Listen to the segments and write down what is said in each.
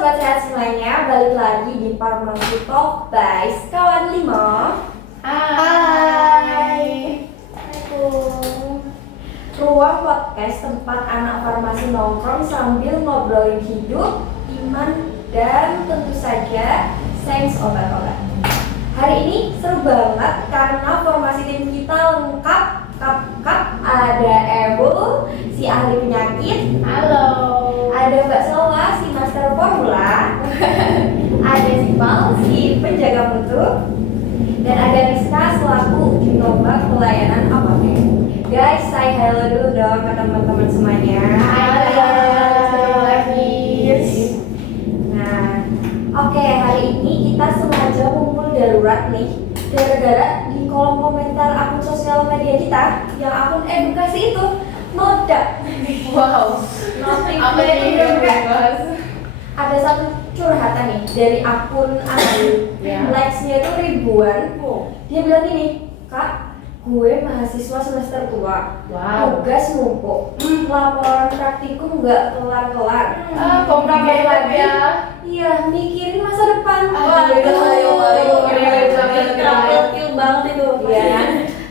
Sobat Sehat semuanya, balik lagi di Farmasi Talk by Kawan Limo. Hai. Assalamualaikum. Ruang podcast tempat anak farmasi nongkrong sambil ngobrolin hidup, iman, dan tentu saja sains obat-obat. Hari ini seru banget karena formasi tim kita lengkap. Ada Ebu, si ahli penyakit. Halo. Ada Mbak Sola, si master formula. Ada si Pal, si penjaga mutu. Dan ada Rizka selaku ujung tombak pelayanan apotek. Guys, say hello dulu dong ke teman-teman semuanya. Hai guys, ketemu lagi. Nah, oke, hari ini kita sengaja ngumpul darurat nih. Gara-gara di kolom komentar akun sosial media kita yang akun edukasi itu meledak. Wow. Apa Notifnya yang juga ada satu curhatan nih dari akun Adi. Ya. Likes-nya itu ribuan. Dia bilang gini, Kak, gue mahasiswa semester tua. Wow. Tugas numpuk. Laporan praktikum nggak kelar-kelar. Komplicated lagi. ya. Iya, mikirin masa depan. Aduh, Gokil banget itu. Iya kan?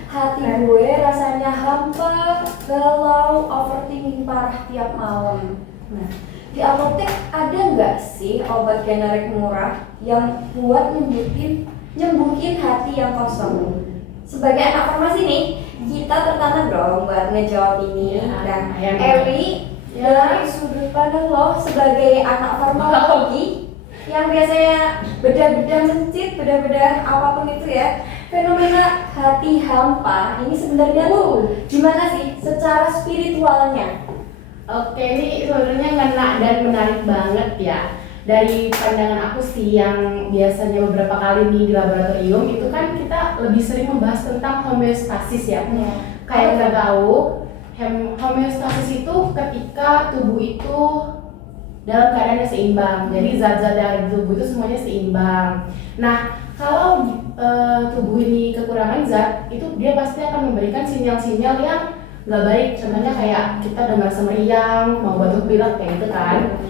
Hati gue rasanya hampa, galau, overthinking parah tiap malam. Nah, di apotek ada nggak sih obat generik murah yang buat nyembuhin hati yang kosong? Sebagai anak farmasi nih, kita tertanam dong buat ngejawab ini. Ya, Nah, ya, Ewi, dari sudut pandang lo sebagai anak farmakologi yang biasanya bedah-bedah mencit, bedah-bedah apapun itu ya, fenomena hati hampa ini sebenarnya tuh gimana sih secara spiritualnya? Oke, ini sebenarnya ngena dan menarik banget ya. Dari pandangan aku sih yang biasanya beberapa kali nih di laboratorium itu kan kita lebih sering membahas tentang homeostasis ya. Kayak kita tahu, homeostasis itu ketika tubuh itu dalam keadaan yang seimbang. Jadi zat-zat dari tubuh itu semuanya seimbang. Nah, kalau tubuh ini kekurangan zat, itu dia pasti akan memberikan sinyal-sinyal yang nggak baik. Contohnya kayak kita udah merasa meriang, mau batuk pilek kayak gitu kan.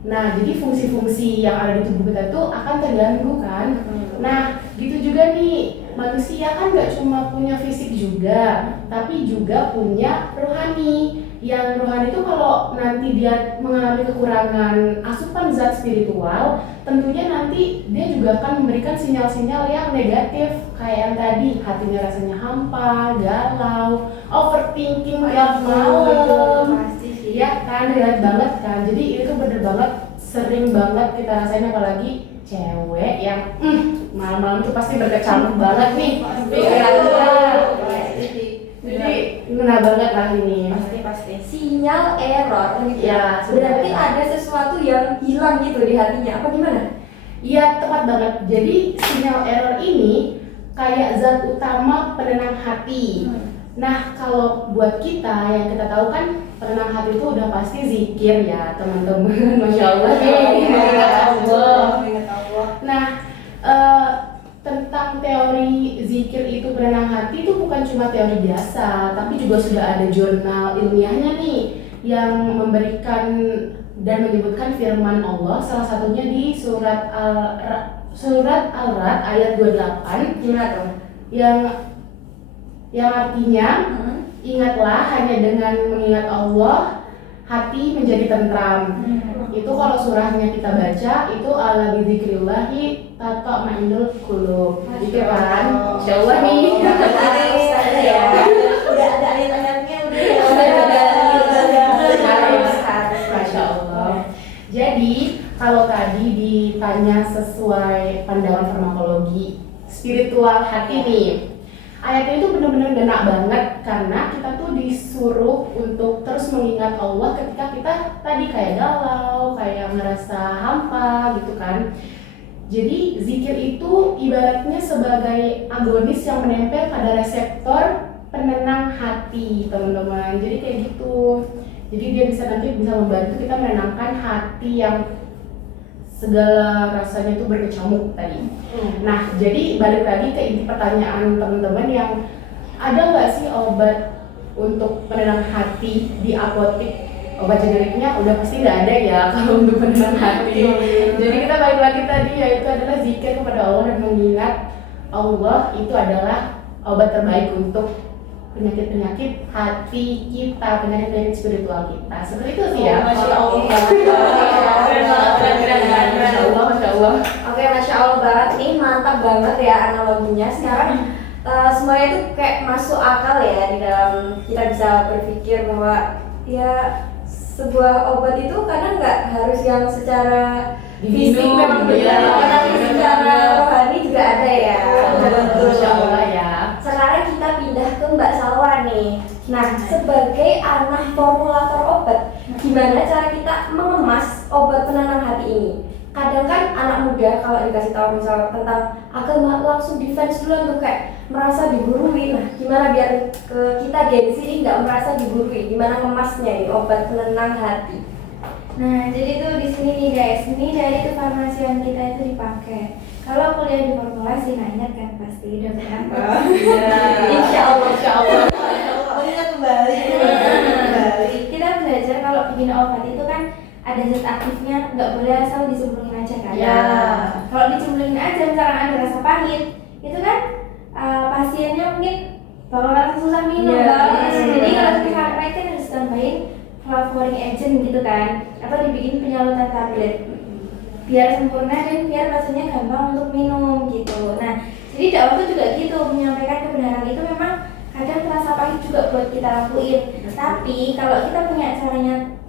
Nah, jadi fungsi-fungsi yang ada di tubuh kita tuh akan terganggu kan. Nah, gitu juga nih, manusia kan nggak cuma punya fisik juga, tapi juga punya rohani. Yang rohani itu kalau nanti dia mengalami kekurangan asupan zat spiritual, tentunya nanti dia juga akan memberikan sinyal-sinyal yang negatif. Kayak yang tadi, hatinya rasanya hampa, galau, overthinking tiap malam. Iya kan, relate banget kan. Jadi itu bener banget, sering banget kita rasain, apalagi cewek yang malam-malam tuh pasti berkecamuk banget nih pikirannya. Jadi ngena banget lah ini. Pasti sinyal error gitu Ya, berarti sudah. ada sesuatu yang hilang gitu di hatinya, apa gimana? Iya, tepat banget. Jadi sinyal error ini kayak zat utama penenang hati. Nah, kalau buat kita yang kita tahu kan penenang hati itu udah pasti zikir ya teman-teman. Masya Allah nih, mengingat Allah. Nah, tentang teori zikir itu penenang hati itu bukan cuma teori biasa, tapi juga sudah ada jurnal ilmiahnya nih yang memberikan dan menyebutkan firman Allah, salah satunya di surat Al-Ra'd ayat 28. Gimana dong? Yang artinya, ingatlah hanya dengan mengingat Allah hati menjadi tentram. Itu kalau surahnya kita baca itu ala bidzikrillahi tatma'innul qulub. Gitu kan? Insyaallah nih. Ya. Udah ada ayat-ayatnya harus Masya Allah. Jadi kalau tadi ditanya sesuai pandangan farmakologi spiritual hati nih, ayatnya itu benar-benar ngena banget karena kita tuh disuruh untuk terus mengingat Allah ketika kita tadi kayak galau, kayak ngerasa hampa gitu kan. Jadi zikir itu ibaratnya sebagai agonis yang menempel pada reseptor penenang hati, teman-teman. Jadi kayak gitu. Jadi dia nanti bisa membantu kita menenangkan hati yang segala rasanya itu berkecamuk tadi. Nah, jadi balik lagi ke inti pertanyaan teman-teman yang ada nggak sih obat untuk penenang hati di apotek? obat generiknya udah pasti nggak ada ya kalau untuk penenang hati. Jadi kita balik lagi tadi, yaitu adalah zikir kepada Allah dan mengingat Allah itu adalah obat terbaik untuk penyakit-penyakit hati kita, penyakit-penyakit spiritual kita. Seperti itu sih ya. Masya Allah. Masya Allah, Masya Allah. Oke, Masya Allah banget nih, mantap banget ya analoginya. Sekarang semuanya itu kayak masuk akal ya di dalam kita bisa berpikir bahwa ya sebuah obat itu kadang nggak harus yang secara fisik Diminum, memang ya. tapi secara rohani juga ada ya. Masya Allah ya. Sekarang kita pindah ke Mbak Salwa nih. Nah, sebagai anak formulator obat, gimana cara kita mengemas obat penenang hati ini? Kadang kan anak muda kalau dikasih tahu misal tentang agama langsung defense duluan tuh kayak merasa digurui. Nah, gimana biar kita gengsi ini nggak merasa digurui? Gimana ngemasnya ini obat penenang hati? Nah, jadi tuh di sini nih guys, ini dari kefarmasian kita itu dipakai. Kalau kuliah di formulasi, nah ingat kan pasti udah pernah. Insya Allah, insya Allah. Ingat kembali. Kita belajar kalau bikin obat itu kan ada zat aktifnya, nggak boleh asal dicemplungin aja kan. Ya. Kalau dicemplungin aja, misalkan ada rasa pahit, itu kan pasiennya mungkin bakal rasa susah minum. Ya. Jadi kalau misalkan itu harus tambahin flavoring agent gitu kan, atau dibikin penyaluran tablet biar sempurna dan biar pasiennya gampang untuk minum gitu. Nah, jadi dakwah itu juga gitu, menyampaikan kebenaran itu memang kadang terasa pahit juga buat kita lakuin. Tapi kalau kita punya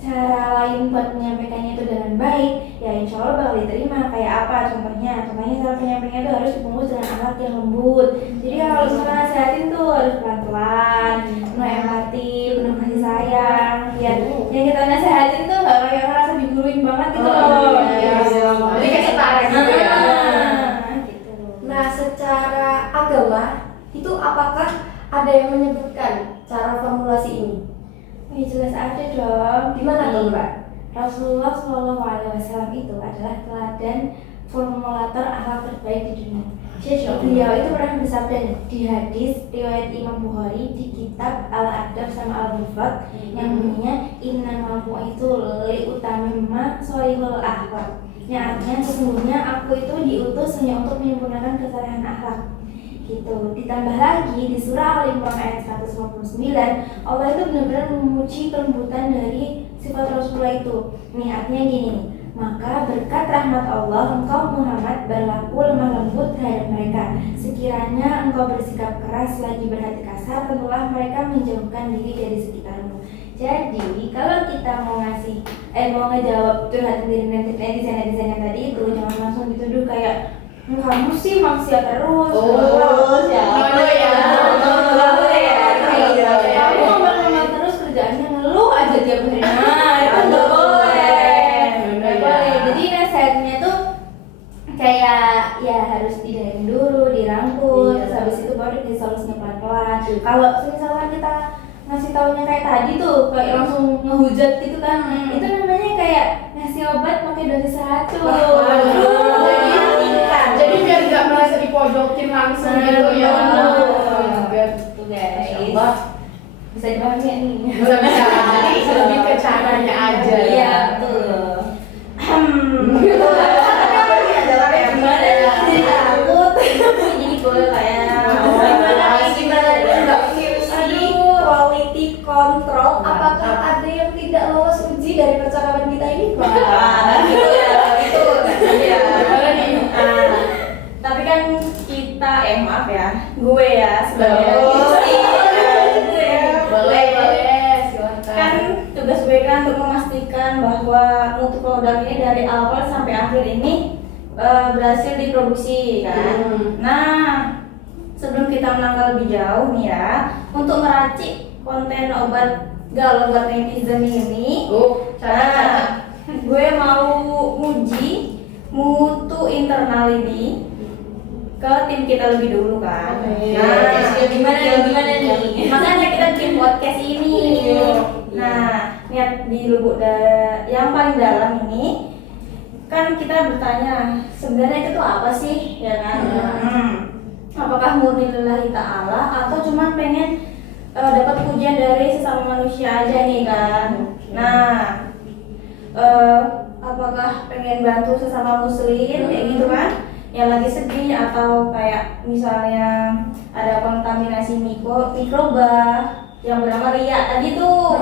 cara lain buat menyampaikannya itu dengan baik, ya insya Allah bakal diterima. Kayak apa contohnya? Contohnya cara penyampaiannya itu harus dibungkus dengan akhlak yang lembut. Jadi kalau misalnya nasihatin tuh harus pelan-pelan, penuh empati, penuh kasih sayang. Biar yang kita nasihatin tuh nggak kayak ngerasa diguruin banget gitu loh. Iya. Jadi kayak setara gitu ya. Gitu. Nah, secara agama itu apakah ada yang menyebutkan cara formulasi ini? Ya jelas ada dong. Gimana tuh, Mbak? Rasulullah SAW itu adalah teladan formulator akhlak terbaik di dunia. Jadi beliau itu pernah bersabda di hadis riwayat Imam Bukhari di kitab Al-Adab sama Al-Mufrad yang bunyinya innamal itu li utamimma sholihul akhlak. Yang artinya sesungguhnya aku itu diutus hanya untuk menyempurnakan kesalehan akhlak. Gitu. Ditambah lagi di surah Al-Imran ayat 159, Allah itu benar-benar memuji kelembutan dari sifat Rasulullah itu. Nih artinya gini nih, maka berkat rahmat Allah engkau Muhammad berlaku lemah lembut terhadap mereka. Sekiranya engkau bersikap keras lagi berhati kasar, tentulah mereka menjauhkan diri dari sekitarmu. Jadi kalau kita mau ngejawab curhatan dari netizen yang tadi itu, jangan langsung dituduh kayak kamu sih maksiat terus. Siapa ya? Kamu ngomong terus kerjaannya ngeluh aja tiap hari. Nah, itu nggak boleh. Nggak boleh. Jadi nasihatnya tuh kayak ya harus didengerin dulu, dirangkul, terus habis itu baru dikasih solusinya pelan-pelan. Kalau misalkan kita ngasih taunya kayak tadi tuh kayak langsung ngehujat gitu kan, itu namanya kayak ngasih obat pakai dosis racun. Jadi biar nggak merasa dipojokin langsung gitu ya. Tuh guys. Allah. Bisa dipahami ya nih. Bisa. Jadi lebih ke caranya aja. Iya, betul. Gimana ya? Jadi takut. Jadi boleh lah ya. Gimana Mbak Firsi, quality control, apakah ada yang tidak lolos uji dari percakapan kita ini, Pak? Gitu ya, gitu. Iya. Tapi kan kita, maaf ya, gue ya sebagai Boleh, silakan. kan tugas gue kan untuk memastikan bahwa mutu produk ini dari awal sampai akhir ini berhasil diproduksi kan. Nah, sebelum kita melangkah lebih jauh nih ya, untuk meracik konten obat galau buat netizen ini, gue mau uji mutu internal ini ke tim kita lebih dulu kan. Gimana nih? Makanya kita bikin podcast ini. Nah, niat di lubuk yang paling dalam ini kan kita bertanya sebenarnya itu tuh apa sih, ya kan? Apakah murni lillahi ta'ala atau cuma pengen dapat pujian dari sesama manusia aja nih kan? Nah, apakah pengen bantu sesama muslim kayak gitu kan? Yang lagi sedih atau kayak misalnya ada kontaminasi mikroba yang bernama ria tadi tuh.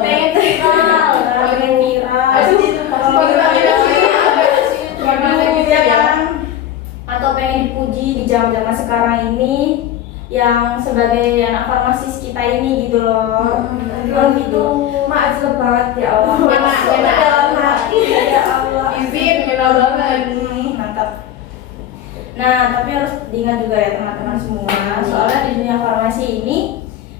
Pengen viral, pengen viral. Ya kan? Atau pengen dipuji di zaman-zaman sekarang ini yang sebagai anak farmasis kita ini gitu loh. Kalau gitu Maaf banget ya Allah. Ngena dalam hati ya Allah. Izin, ngena banget. Mantap. Nah, tapi harus diingat juga ya teman-teman semua, soalnya di dunia farmasi ini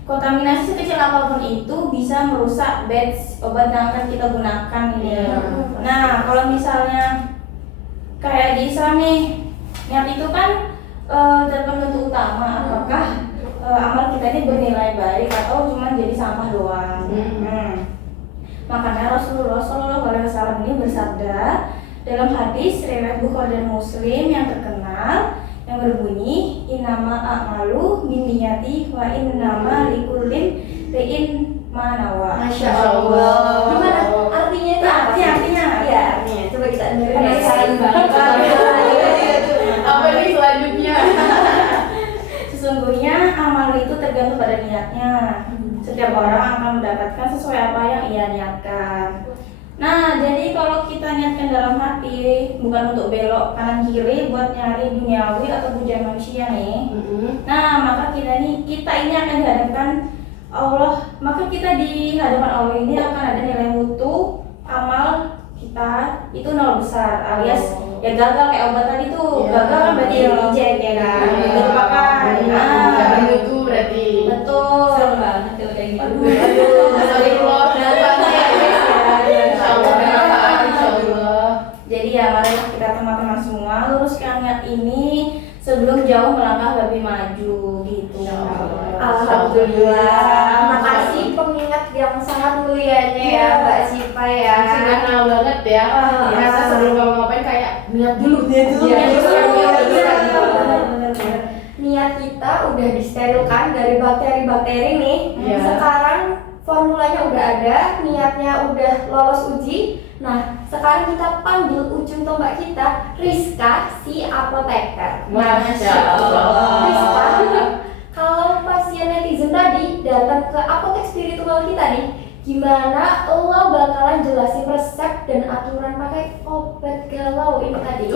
kontaminasi sekecil apapun itu bisa merusak batch obat yang akan kita gunakan ini. Nah, kalau misalnya kayak di Islam nih, niat itu kan dan penentu utama apakah amal kita ini bernilai baik atau cuma jadi sampah doang. Makanya Rasulullah SAW ini bersabda dalam hadis riwayat Bukhari dan Muslim yang terkenal yang berbunyi innama a'malu binniyati wa innama likulli imrin ma nawa. Masya Allah. Gimana artinya itu? Artinya Iya, artinya. Coba kita dengerin. Penasaran banget. Apa nih selanjutnya? Sesungguhnya amal itu tergantung pada niatnya. Setiap orang akan mendapatkan sesuai apa yang ia niatkan. Nah, jadi kalau kita niatkan dalam hati bukan untuk belok kanan kiri buat nyari duniawi atau pujian manusia nih. Nah, maka kita ini akan dihadapkan Allah. Maka kita di hadapan Allah ini akan ada nilai mutu amal kita itu nol besar alias ya gagal kayak obat tadi tuh. Gagal kan berarti dicek ya kan. Dilupakan. Gak bermutu berarti. Betul. Serem banget tuh kayak gitu. Astagfirullah, kenapa ya? Insyaallah bermanfaat, insyaallah. Jadi ya mari kita teman-teman semua luruskan niat ini sebelum jauh melangkah lebih maju gitu. Alhamdulillah. Makasih pengingat yang sangat mulianya ya Mbak Sipa ya. Sederhana banget ya. Ternyata sebelum kamu ngapain kayak niat dulu. Iya, Bener-bener. Niat kita udah disterilkan dari bakteri-bakteri nih. Iya. Sekarang formulanya udah ada, niatnya udah lolos uji. Nah, sekarang kita panggil ujung tombak kita, Rizka, si apoteker. Masya Allah. Rizka, kalau pasien netizen tadi datang ke apotek spiritual kita nih, gimana Allah bakalan jelasin resep dan aturan pakai obat galau ini tadi?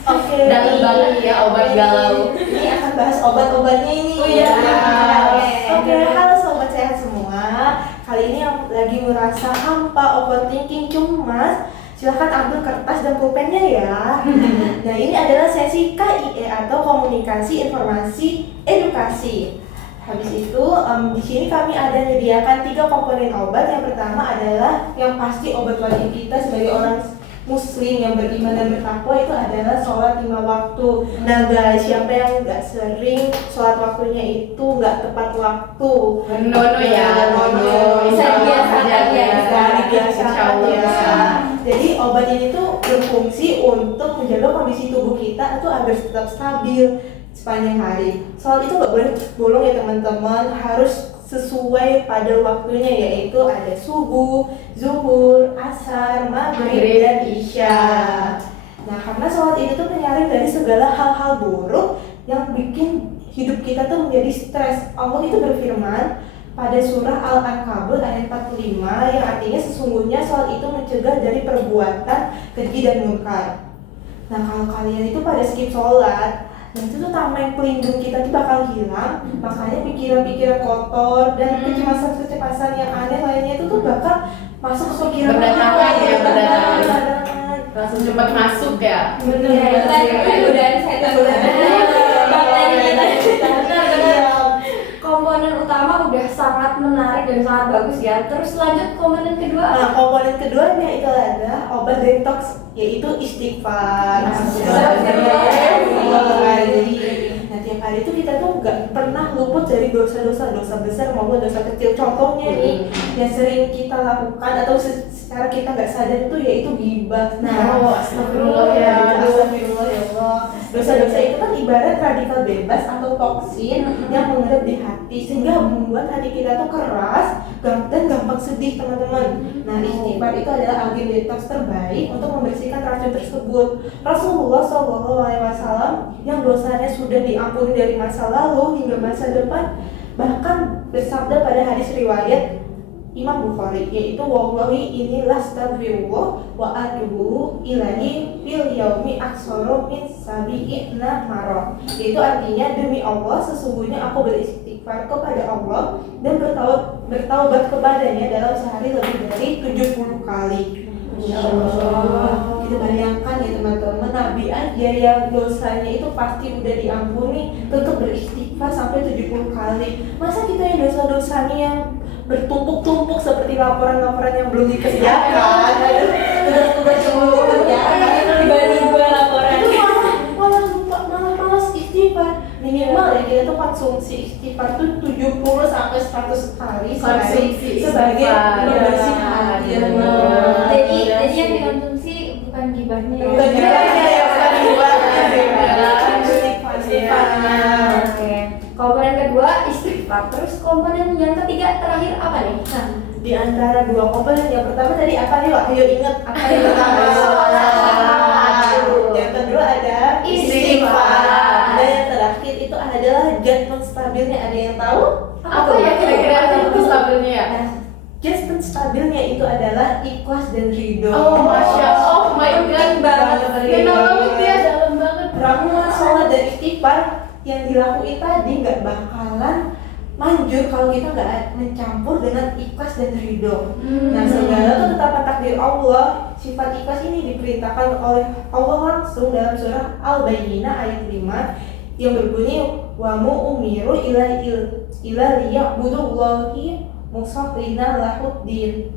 Oke. Dalam banget ya obat galau. Ini akan bahas obat-obatnya ini. Oh iya. Oke, halo sobat sehat semua. Kali ini yang lagi merasa hampa overthinking cemas, silahkan ambil kertas dan pulpennya ya. Nah, ini adalah sesi KIE atau Komunikasi Informasi Edukasi. Habis itu di sini kami ada menyediakan 3 komponen obat. Yang pertama adalah yang pasti obat wajib kita sebagai orang Muslim yang beriman dan bertakwa itu adalah sholat 5 waktu. Nah guys, siapa yang nggak sering sholat waktunya itu nggak tepat waktu? Nono ya, nono. Bisa dibiasakan ya. Bisa dibiasakan Insyaallah ya. bisa. Jadi obat ini tuh berfungsi untuk menjaga kondisi tubuh kita itu agar tetap stabil sepanjang hari. Sholat itu nggak boleh bolong ya teman-teman, harus sesuai pada waktunya, yaitu ada subuh, zuhur, asar, maghrib, dan isya. Nah, karena sholat itu tuh menyaring dari segala hal-hal buruk yang bikin hidup kita tuh menjadi stres. Allah itu berfirman pada surah Al-Ankabut ayat 45 yang artinya sesungguhnya sholat itu mencegah dari perbuatan keji dan munkar. Nah, kalau kalian itu pada skip sholat, nah itu tuh tameng pelindung kita tuh bakal hilang. Makanya pikiran-pikiran kotor dan kecemasan-kecemasan yang aneh lainnya itu tuh bakal masuk ke pikiran Berdatangan ya, berdatangan. berdatangan. Langsung cepat masuk ya. Bener Ya, itu tadi godaan setan. Bakteri kita. Iya. Komponen utama udah sangat menarik dan sangat bagus ya. Terus lanjut komponen kedua apa? Nah, komponen keduanya itu adalah obat detox, yaitu istighfar. Astagfirullah. Nanti tiap hari itu kita tuh nggak pernah luput dari dosa besar maupun dosa kecil. Contohnya nih, yang sering kita lakukan atau secara kita nggak sadar itu yaitu ghibah. Astagfirullah ya. Astagfirullah ya Allah. Dosa-dosa itu kan ibarat radikal bebas atau toksin yang mengendap di hati sehingga membuat hati kita tuh keras dan gampang sedih, teman-teman. Nah, istighfar itu adalah agen detox terbaik untuk membersihkan racun tersebut. Rasulullah SAW yang dosanya sudah diampuni dari masa lalu hingga masa depan bahkan bersabda pada hadis riwayat Imam Bukhari, yaitu wallahi inilah astagfirullah wa atubu ilahi fil yaumi aksara min sabi'ina marrah. Yaitu artinya demi Allah sesungguhnya aku beristighfar kepada Allah dan bertaubat kepadanya dalam sehari lebih dari 70 kali. Kita bayangkan ya teman-teman, Nabi aja yang dosanya itu pasti udah diampuni tetap beristighfar sampai 70 kali. Masa kita yang dosa-dosanya yang bertumpuk-tumpuk seperti laporan-laporan yang belum dikerjakan, tugas-tugas yang belum dikerjakan, tiba-tiba laporan itu malah lupa, malah malas istighfar. Minimal ya kita tuh konsumsi istighfar tuh 70 sampai 100 kali Konsumsi sebagai istighfar. pembersih hati ya teman-teman. Jadi yang dikonsumsi bukan gibahnya ya. Bukan gibahnya ya, bukan gibahnya. istighfarnya. Oke. Komponen kedua istighfar. Terus komponen yang ketiga terakhir apa nih? Nah, Di antara dua komponen yang pertama tadi apa nih Wak? Ayo ingat apa yang pertama? Yang kedua ada Istighfar. Dan yang terakhir itu adalah judgment stabilnya. Ada yang tahu? Apa ya kira-kira itu stabilnya ya? Nah, judgment stabilnya itu adalah ikhlas dan ridho. Oh, Masya Allah, oh my god, Penting banget. Kenal banget ya, dalam banget. Ramuan sholat dan istighfar yang dilakuin tadi nggak bakalan manjur kalau kita nggak mencampur dengan ikhlas dan ridho. Nah, segala itu tetap takdir Allah. Sifat ikhlas ini diperintahkan oleh Allah langsung dalam surah Al-Bayyinah ayat 5 yang berbunyi wa mu'umiru ila liya'budullahi musafrina lahuddin,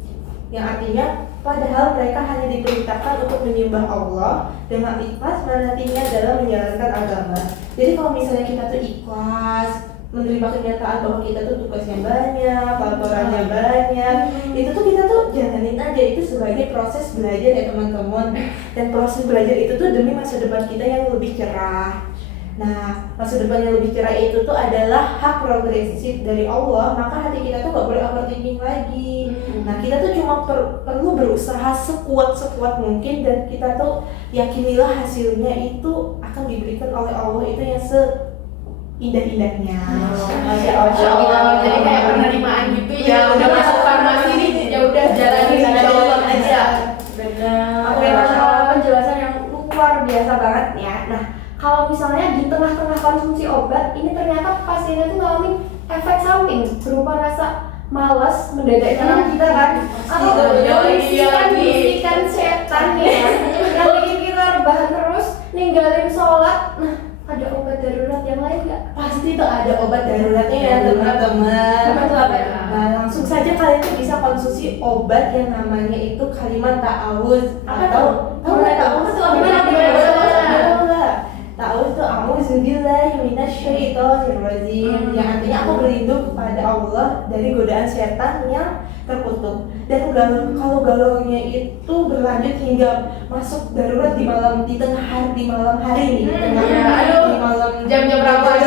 yang artinya padahal mereka hanya diperintahkan untuk menyembah Allah dengan ikhlas menantinya dalam menjalankan agama. Jadi kalau misalnya kita tuh ikhlas menerima kenyataan bahwa kita tuh tugasnya banyak, laporannya banyak, itu tuh kita tuh jalanin aja itu sebagai proses belajar ya teman-teman. Dan proses belajar itu tuh demi masa depan kita yang lebih cerah. Nah, masa depan yang lebih cerah itu tuh adalah hak progresif dari Allah, maka hati kita tuh gak boleh overthinking lagi. Nah, kita tuh cuma perlu berusaha sekuat mungkin dan kita tuh yakinilah hasilnya itu akan diberikan oleh Allah itu yang seindah-indahnya. Masya Allah. Jadi kayak penerimaan gitu ya. Udah masuk farmasi nih, ya udah jalanin insya Allah aja. benar. Oke, Masya Allah, penjelasan yang luar biasa banget ya. Nah, kalau misalnya di tengah-tengah konsumsi obat, ini ternyata pasiennya tuh ngalamin efek samping berupa rasa malas mendadak nyerang kita kan, atau bisikan setan ya, yang bikin kita rebahan terus, ninggalin sholat. Nah, ada obat darurat yang lain nggak? Pasti tuh ada obat daruratnya ya teman-teman. Apa tuh apa? Nah, langsung saja kalian tuh bisa konsumsi obat yang namanya itu kalimat ta'awuz. Apa Atau tahu nggak ta'awuz tuh apa? Tahu nggak? Ta'awuz tuh a'udzubillahi minasyaitonirrajim, yang artinya aku berlindung kepada Allah dari godaan setan yang terkutuk. Dan kalau galaunya itu berlanjut hingga masuk darurat di malam, di tengah hari, di malam hari nih, di tengah di malam Jam-jam rawan.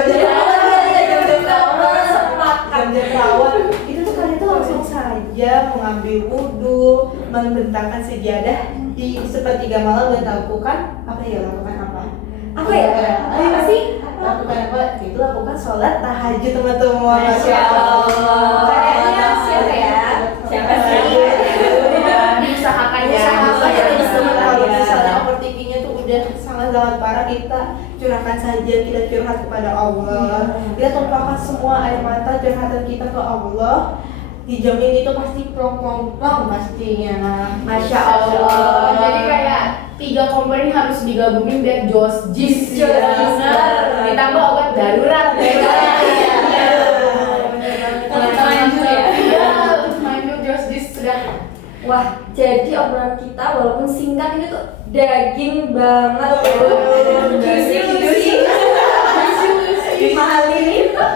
jam-jam rawan itu tuh kalian tuh langsung saja mengambil wudhu, membentangkan sejadah di sepertiga malam dan lakukan apa ya, lakukan apa? Apa ya? Apa sih? Lakukan apa? Itu lakukan sholat tahajud teman-teman. Masya Allah. Kayaknya siapa ya? Siapa sih? Diusahakan ya. Usahakan ya teman-teman. Kalau Iya. misalnya overthinkingnya tuh udah sangat parah, kita curahkan saja, kita curhat kepada Allah. Kita tumpahkan semua air mata curhatan kita ke Allah. Dijamin itu pasti plong pastinya. Masya Allah. Jadi kayak 3 komponen harus digabungin biar jos jis. Jos jis. Ditambah obat darurat. Manjur ya. Iya, manjur jos jis sudah. Wah, jadi obrolan kita walaupun singkat ini tuh daging banget. Juicy. mahalin itu.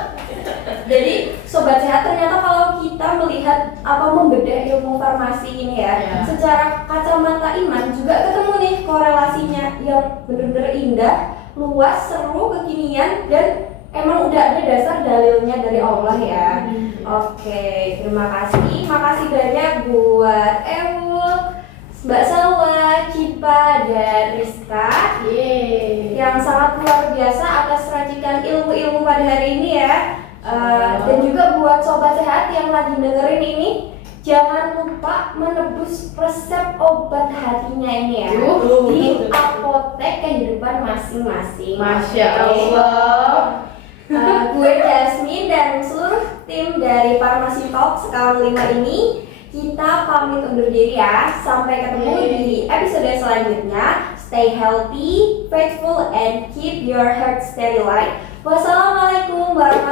Jadi sobat sehat, ternyata kalau kita melihat membedah ilmu farmasi ini ya, secara kacamata iman juga ketemu nih korelasinya yang benar-benar indah, luas, seru, kekinian, dan emang udah ada dasar dalilnya dari Allah ya. Oke, terima kasih. Makasih banyak buat Ewul, Mbak Salwa, Cipa, dan Rizka yang sangat luar biasa atas racikan ilmu-ilmu pada hari ini ya. Dan juga buat sobat sehat yang lagi dengerin ini, jangan lupa menebus resep obat hatinya ini ya di apotek kehidupan masing-masing. Masya Allah. Gue Jasmine dan seluruh tim dari Farmasi Talk Skala 5 ini, kita pamit undur diri ya. Sampai ketemu di episode selanjutnya. Stay healthy, faithful, and keep your heart sterilized. Wassalamualaikum warahmatullahi